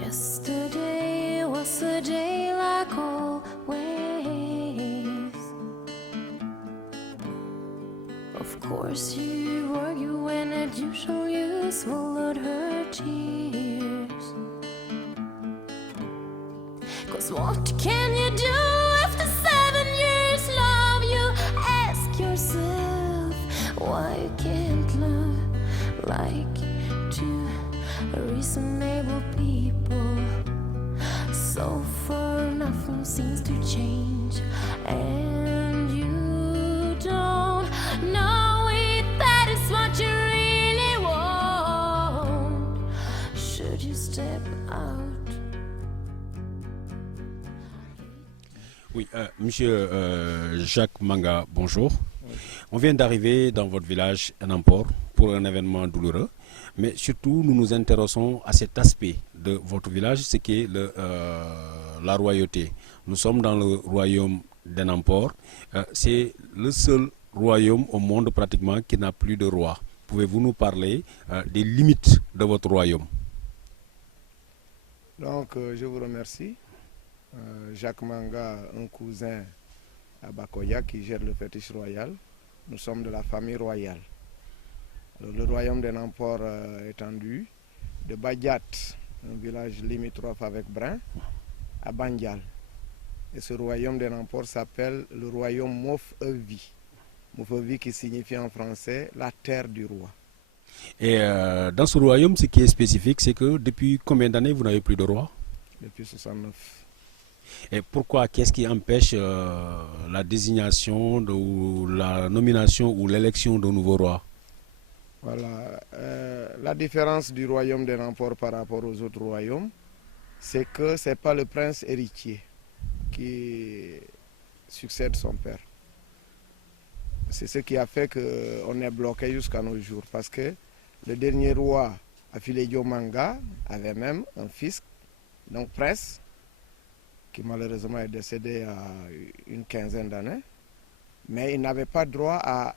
Yesterday was a day like always. Of course you argue when as usual you swallowed her tears. 'Cause what can you do after 7 years love? You ask yourself why you can't love like two reasonable people. So far nothing seems to change, and you don't know if that is what you really want. Should you step out? Oui, monsieur Jacques Manga, bonjour. On vient d'arriver dans votre village, Nampor, pour un événement douloureux. Mais surtout, nous nous intéressons à cet aspect de votre village, ce qui est la royauté. Nous sommes dans le royaume d'Enampor. C'est le seul royaume au monde pratiquement qui n'a plus de roi. Pouvez-vous nous parler des limites de votre royaume? Donc, je vous remercie. Jacques Manga, un cousin à Bakoya qui gère le fétiche royal. Nous sommes de la famille royale. Alors, le royaume d'Enampor étendu de Badiat, un village limitrophe avec Brin, à Bandial. Et ce royaume d'Enampor s'appelle le royaume Mof-Evi. Mof-Evi qui signifie en français la terre du roi. Et dans ce royaume, ce qui est spécifique, c'est que depuis combien d'années vous n'avez plus de roi? Depuis 69. Et pourquoi? Qu'est-ce qui empêche la désignation, ou la nomination ou l'élection de nouveau roi? Voilà. La différence du royaume d'Enampor par rapport aux autres royaumes, c'est que ce n'est pas le prince héritier qui succède son père. C'est ce qui a fait qu'on est bloqué jusqu'à nos jours. Parce que le dernier roi, Afileyo Manga, avait même un fils, donc prince, qui malheureusement est décédé à une quinzaine d'années. Mais il n'avait pas droit à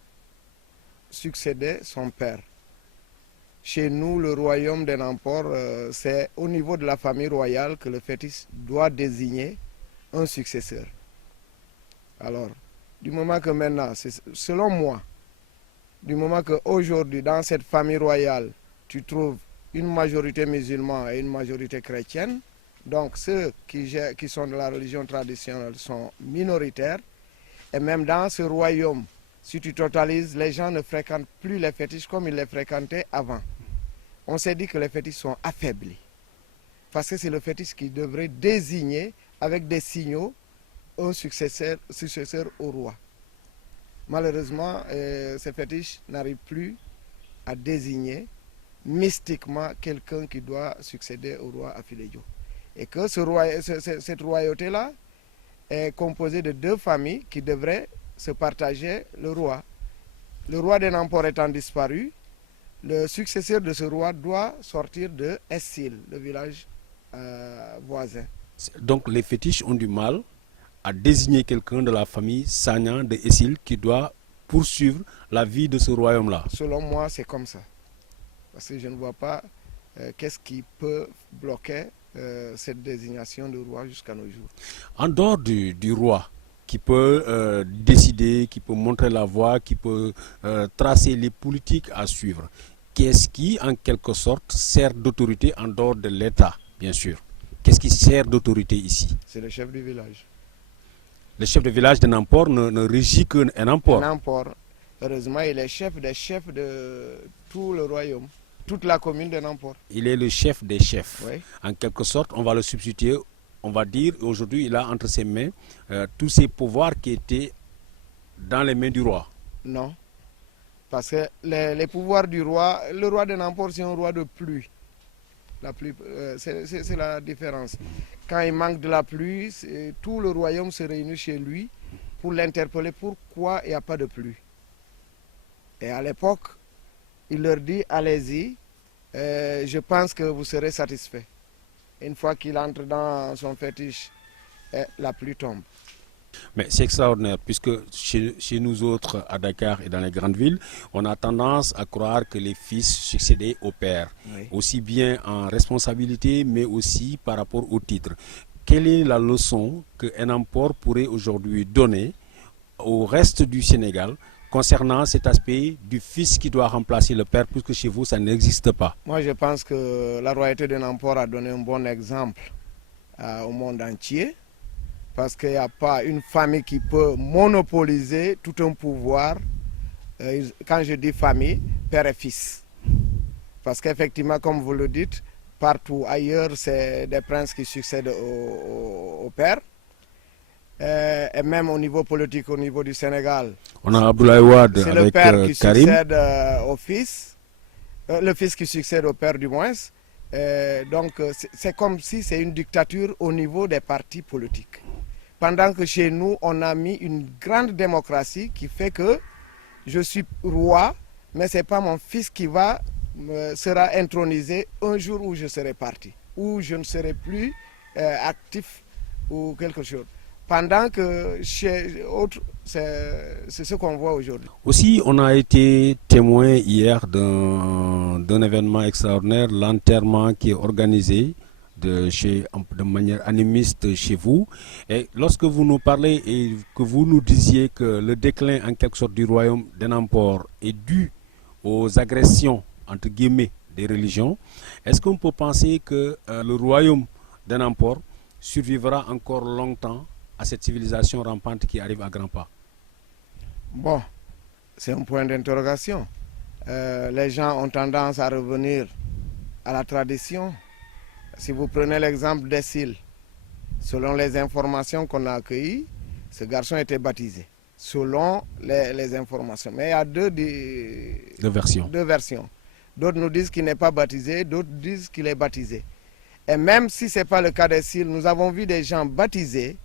succéder son père. Chez nous, le royaume d'Enampor, c'est au niveau de la famille royale que le fétiche doit désigner un successeur. Alors, du moment que maintenant, selon moi, du moment qu'aujourd'hui, dans cette famille royale, tu trouves une majorité musulmane et une majorité chrétienne, donc ceux qui sont de la religion traditionnelle sont minoritaires, et même dans ce royaume, si tu totalises, les gens ne fréquentent plus les fétiches comme ils les fréquentaient avant. On s'est dit que les fétiches sont affaiblis. Parce que c'est le fétiche qui devrait désigner, avec des signaux, un successeur au roi. Malheureusement, ces fétiches n'arrivent plus à désigner mystiquement quelqu'un qui doit succéder au roi Afileyo. Et que cette royauté-là est composée de deux familles qui devraient se partager le roi. Le roi d'Enampor étant disparu, le successeur de ce roi doit sortir de Essil, le village voisin. Donc les fétiches ont du mal à désigner quelqu'un de la famille Sagnan de Essil qui doit poursuivre la vie de ce royaume-là. Selon moi, c'est comme ça. Parce que je ne vois pas qu'est-ce qui peut bloquer cette désignation de roi jusqu'à nos jours. En dehors du roi, qui peut décider, qui peut montrer la voie, qui peut tracer les politiques à suivre, qu'est-ce qui, en quelque sorte, sert d'autorité en dehors de l'État, bien sûr? Qu'est-ce qui sert d'autorité ici? C'est le chef du village. Le chef de village de Nampor ne régit que Nampor. Nampor, heureusement, il est chef des chefs de tout le royaume, toute la commune de Nampor. Il est le chef des chefs. Oui. En quelque sorte, on va le substituer. On va dire, aujourd'hui, il a entre ses mains tous ces pouvoirs qui étaient dans les mains du roi. Non, parce que les pouvoirs du roi, le roi de Nampor, c'est un roi de pluie. C'est la différence. Quand il manque de la pluie, tout le royaume se réunit chez lui pour l'interpeller pourquoi il n'y a pas de pluie. Et à l'époque, il leur dit, allez-y, je pense que vous serez satisfaits. Une fois qu'il entre dans son fétiche, la pluie tombe. Mais c'est extraordinaire, puisque chez nous autres, à Dakar et dans les grandes villes, on a tendance à croire que les fils succédaient au père, Oui. aussi bien en responsabilité, mais aussi par rapport au titre. Quelle est la leçon que Enampor pourrait aujourd'hui donner au reste du Sénégal concernant cet aspect du fils qui doit remplacer le père, puisque chez vous, ça n'existe pas? Moi, je pense que la royauté de Nampor a donné un bon exemple au monde entier, parce qu'il n'y a pas une famille qui peut monopoliser tout un pouvoir. Quand je dis famille, père et fils. Parce qu'effectivement, comme vous le dites, partout ailleurs, c'est des princes qui succèdent au père. Et même au niveau politique, au niveau du Sénégal, On a Abdoulaye Wade c'est le avec père qui Karim. succède au fils, le fils qui succède au père du moins. Donc c'est comme si c'est une dictature au niveau des partis politiques. Pendant que chez nous, on a mis une grande démocratie qui fait que je suis roi, mais ce n'est pas mon fils qui sera intronisé un jour où je serai parti, où je ne serai plus actif ou quelque chose. Pendant que chez autres, c'est ce qu'on voit aujourd'hui. Aussi, on a été témoin hier d'un événement extraordinaire, l'enterrement qui est organisé de manière animiste chez vous. Et lorsque vous nous parlez et que vous nous disiez que le déclin en quelque sorte du royaume d'Enampor est dû aux agressions, entre guillemets, des religions, est-ce qu'on peut penser que le royaume d'Enampor survivra encore longtemps à cette civilisation rampante qui arrive à grands pas? Bon, c'est un point d'interrogation. Les gens ont tendance à revenir à la tradition. Si vous prenez l'exemple d'Essil, selon les informations qu'on a accueillies, ce garçon était baptisé, selon les informations. Mais il y a deux versions. D'autres nous disent qu'il n'est pas baptisé, d'autres disent qu'il est baptisé. Et même si ce n'est pas le cas d'Essil, nous avons vu des gens baptisés,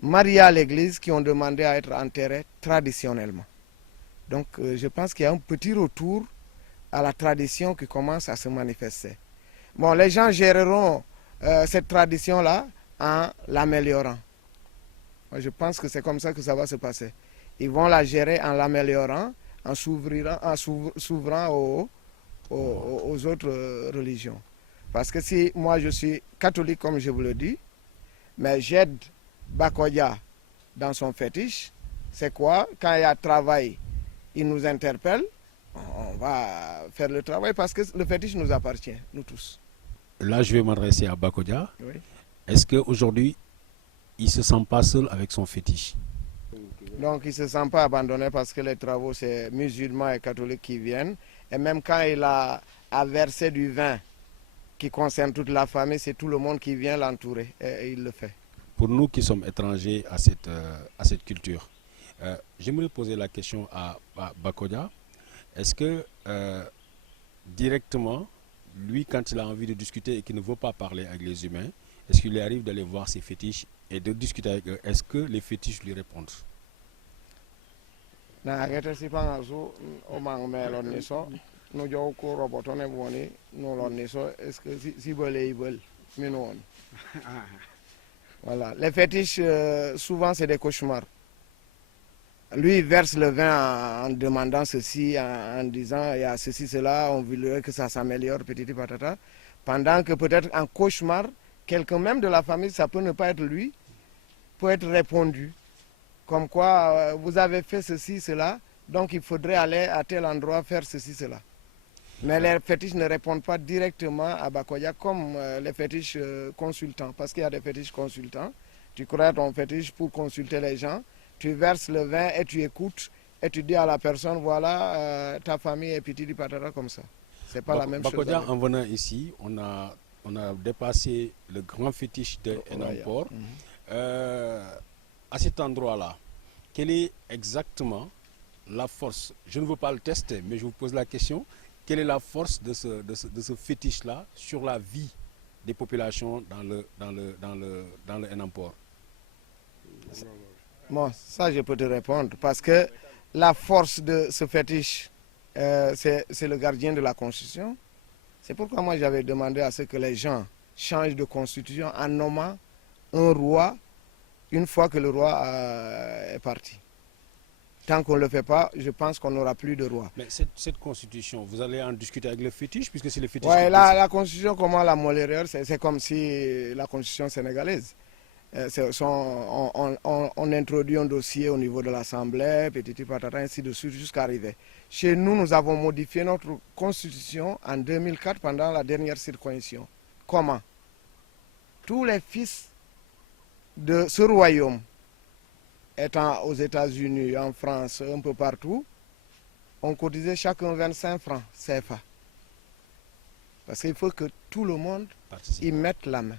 mariés à l'église, qui ont demandé à être enterrés traditionnellement. Donc je pense qu'il y a un petit retour à la tradition qui commence à se manifester. Bon, les gens géreront cette tradition-là en l'améliorant. Je pense que c'est comme ça que ça va se passer. Ils vont la gérer en l'améliorant, en s'ouvrant aux autres religions. Parce que si moi je suis catholique, comme je vous le dis, mais j'aide Bakoya dans son fétiche, c'est quoi? Quand il y a travail, il nous interpelle, on va faire le travail parce que le fétiche nous appartient, nous tous. Là, je vais m'adresser à Bakoya. Oui. Est-ce qu'aujourd'hui, il ne se sent pas seul avec son fétiche? Donc il ne se sent pas abandonné parce que les travaux, c'est musulmans et catholiques qui viennent. Et même quand il a versé du vin qui concerne toute la famille, c'est tout le monde qui vient l'entourer et il le fait. Pour nous qui sommes étrangers à cette culture, j'aimerais poser la question à Bakoya. Est-ce que directement, lui, quand il a envie de discuter et qu'il ne veut pas parler avec les humains, est-ce qu'il lui arrive d'aller voir ses fétiches et de discuter avec eux? Est-ce que les fétiches lui répondent? Voilà. Les fétiches, souvent, c'est des cauchemars. Lui, il verse le vin en demandant ceci, en disant il y a ceci, cela, on voudrait que ça s'améliore, petit patata. Pendant que peut-être en cauchemar, quelqu'un même de la famille, ça peut ne pas être lui, peut être répondu. Comme quoi, vous avez fait ceci, cela, donc il faudrait aller à tel endroit faire ceci, cela. Mais les fétiches ne répondent pas directement à Bakoya comme les fétiches consultants, parce qu'il y a des fétiches consultants. Tu crées ton fétiche pour consulter les gens, tu verses le vin et tu écoutes et tu dis à la personne, voilà, ta famille est petite patata comme ça. C'est pas la même Bakoya, chose. en venant ici, on a dépassé le grand fétiche de Enampor. À cet endroit-là, quelle est exactement la force? Je ne veux pas le tester, mais je vous pose la question. Quelle est la force de ce fétiche-là sur la vie des populations dans le Enampor? Bon, ça je peux te répondre, parce que la force de ce fétiche, c'est le gardien de la Constitution. C'est pourquoi moi j'avais demandé à ce que les gens change de constitution en nommant un roi une fois que le roi est parti. Tant qu'on ne le fait pas, je pense qu'on n'aura plus de roi. Mais cette constitution, vous allez en discuter avec le fétiche, puisque c'est le fétiche Ouais, qui la constitution, comment la moléreure, c'est comme si la constitution sénégalaise. On introduit un dossier au niveau de l'Assemblée, petit patata, ainsi de suite, jusqu'à arriver. Chez nous, nous avons modifié notre constitution en 2004 pendant la dernière circoncision. Comment? Tous les fils de ce royaume, étant aux États-Unis, en France, un peu partout, ont cotisé chacun 25 francs CFA. Parce qu'il faut que tout le monde y mette la main.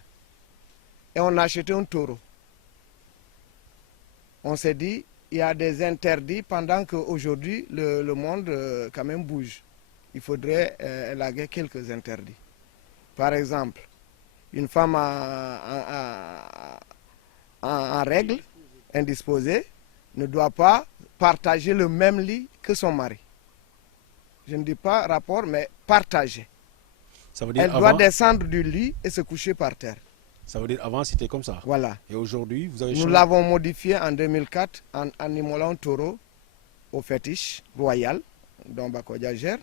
Et on a acheté un taureau. On s'est dit, il y a des interdits pendant qu'aujourd'hui, le monde quand même bouge. Il faudrait élaguer quelques interdits. Par exemple, une femme en règle, indisposée, ne doit pas partager le même lit que son mari. Je ne dis pas rapport, mais partager. Ça veut dire Elle doit descendre du lit et se coucher par terre. Ça veut dire avant c'était comme ça. Voilà. Et aujourd'hui, vous avez Nous changé. l'avons modifié en 2004 en immolant un taureau au fétiche royal, dont Bakodia gère,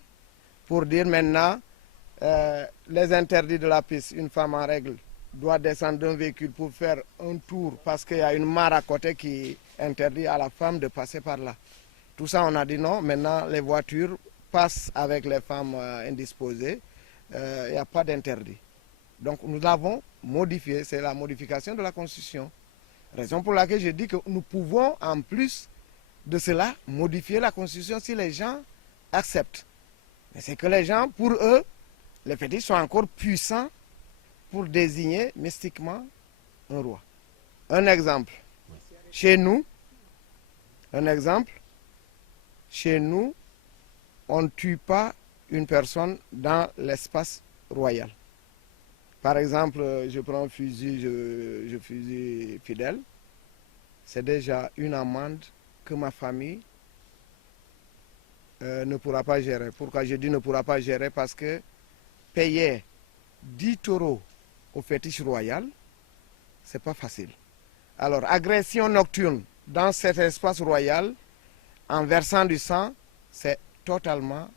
pour dire maintenant les interdits de la piste. Une femme en règle doit descendre d'un véhicule pour faire un tour parce qu'il y a une mare à côté qui interdit à la femme de passer par là. Tout ça, on a dit non. Maintenant, les voitures passent avec les femmes indisposées. Il n'y a pas d'interdit. Donc, nous l'avons modifié. C'est la modification de la Constitution. Raison pour laquelle je dis que nous pouvons, en plus de cela, modifier la Constitution si les gens acceptent. Mais c'est que les gens, pour eux, les fétiches sont encore puissants pour désigner mystiquement un roi. Un exemple. Chez nous, on ne tue pas une personne dans l'espace royal. Par exemple, je prends un fusil, je fusille Fidèle. C'est déjà une amende que ma famille ne pourra pas gérer. Pourquoi je dis ne pourra pas gérer? Parce que payer 10 taureaux au fétiche royal, c'est pas facile. Alors, agression nocturne dans cet espace royal, en versant du sang, c'est totalement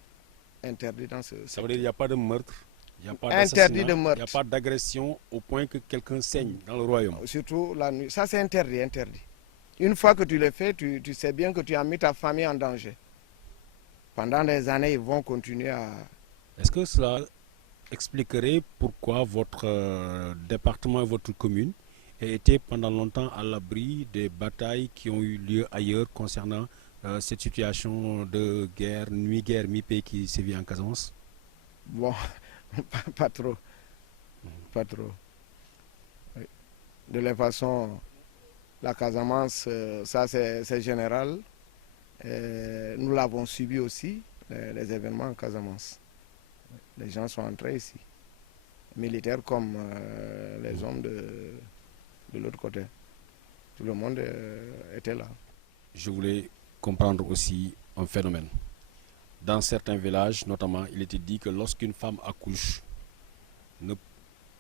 interdit dans ce secteur. Ça veut dire qu'il n'y a pas de meurtre, il n'y a pas Interdit d'assassinat, de meurtre. il n'y a pas d'agression au point que quelqu'un saigne dans le royaume. Surtout la nuit. Ça, c'est interdit. Une fois que tu le fais, tu sais bien que tu as mis ta famille en danger. Pendant des années, ils vont continuer à... Est-ce que cela expliquerait pourquoi votre département et votre commune a été pendant longtemps à l'abri des batailles qui ont eu lieu ailleurs concernant cette situation de guerre, mi-paix qui sévit en Casamance? Bon, pas trop. Pas trop. Oui. De la façon, la Casamance, ça c'est général. Nous l'avons subi aussi, les événements en Casamance. Les gens sont entrés ici, militaires comme les hommes de l'autre côté. Tout le monde était là. Je voulais comprendre aussi un phénomène. Dans certains villages, notamment, il était dit que lorsqu'une femme accouche,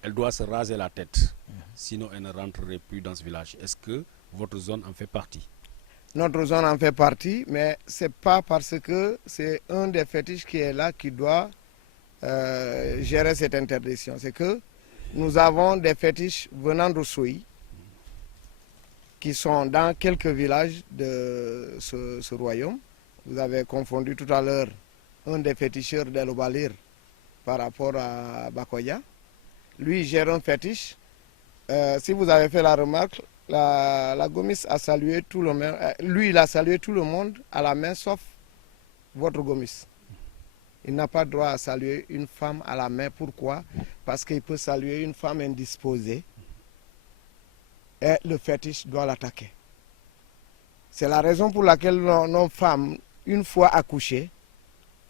elle doit se raser la tête, sinon elle ne rentrerait plus dans ce village. Est-ce que votre zone en fait partie? Notre zone en fait partie, mais ce n'est pas parce que c'est un des fétiches qui est là qui doit gérer cette interdiction. C'est que nous avons des fétiches venant d'Oussouy qui sont dans quelques villages de ce royaume. Vous avez confondu tout à l'heure un des féticheurs d'El-Obalir par rapport à Bakoya. Lui, il gère un fétiche. Si vous avez fait la remarque, la Gomis a salué tout le monde. Lui, il a salué tout le monde à la main, sauf votre Gomis. Il n'a pas droit à saluer une femme à la main. Pourquoi? Parce qu'il peut saluer une femme indisposée et le fétiche doit l'attaquer. C'est la raison pour laquelle nos femmes, une fois accouchées,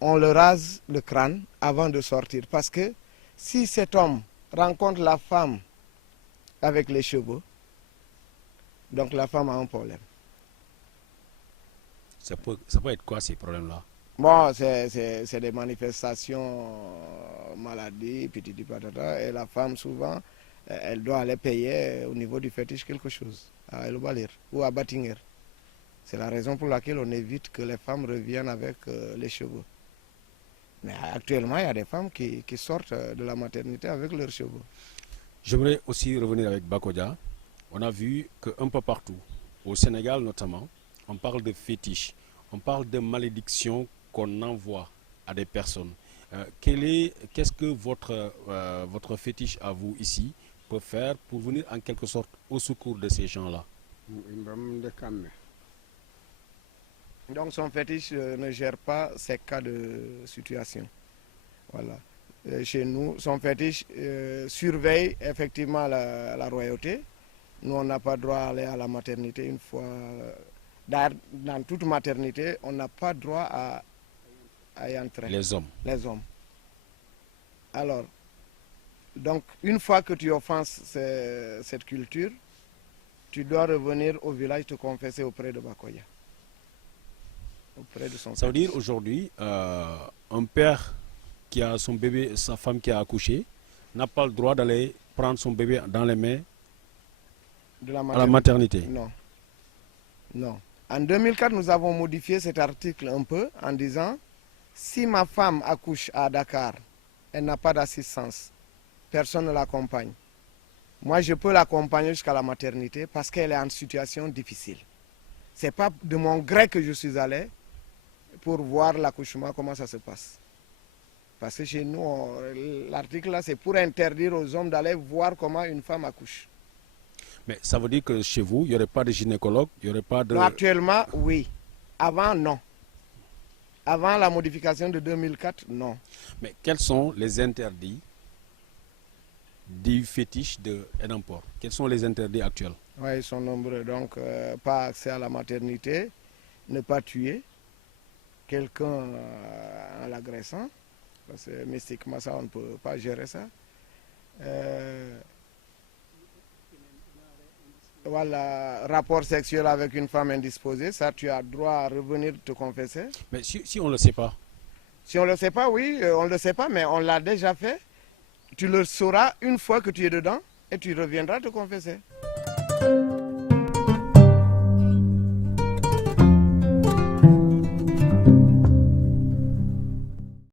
on leur rase le crâne avant de sortir. Parce que si cet homme rencontre la femme avec les cheveux, donc la femme a un problème. Ça peut être quoi ces problèmes-là? Bon, c'est des manifestations, maladies, petit patata, et la femme souvent, elle doit aller payer au niveau du fétiche quelque chose, à El Balir ou à Batinger. C'est la raison pour laquelle on évite que les femmes reviennent avec les cheveux. Mais actuellement, il y a des femmes qui sortent de la maternité avec leurs cheveux. J'aimerais aussi revenir avec Bakodia. On a vu qu'un peu partout, au Sénégal notamment, on parle de fétiche, on parle de malédiction qu'on envoie à des personnes. Qu'est-ce que votre fétiche à vous ici peut faire pour venir en quelque sorte au secours de ces gens-là? Donc son fétiche ne gère pas ces cas de situation. Voilà. Chez nous, son fétiche surveille effectivement la royauté. Nous, on n'a pas droit à aller à la maternité une fois. Dans toute maternité, on n'a pas droit à y entrer. Les hommes. Les hommes. Alors, donc, une fois que tu offenses cette culture, tu dois revenir au village te confesser auprès de Bakoya. Auprès de son Ça veut fétiche. dire aujourd'hui, un père qui a son bébé, sa femme qui a accouché, n'a pas le droit d'aller prendre son bébé dans les mains De la à la maternité. Non. Non. En 2004, nous avons modifié cet article un peu en disant si ma femme accouche à Dakar, elle n'a pas d'assistance, personne ne l'accompagne. Moi, je peux l'accompagner jusqu'à la maternité parce qu'elle est en situation difficile. Ce n'est pas de mon gré que je suis allé pour voir l'accouchement, comment ça se passe. Parce que chez nous, l'article là, c'est pour interdire aux hommes d'aller voir comment une femme accouche. Mais ça veut dire que chez vous, il n'y aurait pas de gynécologue, il n'y aurait pas de... Non, actuellement, oui. Avant, non. Avant la modification de 2004, non. Mais quels sont les interdits du fétiche de Edamport? Quels sont les interdits actuels? Oui, ils sont nombreux. Donc, pas accès à la maternité, ne pas tuer quelqu'un en l'agressant, parce que mystiquement, ça, on ne peut pas gérer ça. Voilà, rapport sexuel avec une femme indisposée, ça, tu as droit à revenir te confesser. Mais si on ne le sait pas, Si on ne le sait pas, oui, on ne le sait pas, mais on l'a déjà fait. Tu le sauras une fois que tu es dedans et tu reviendras te confesser.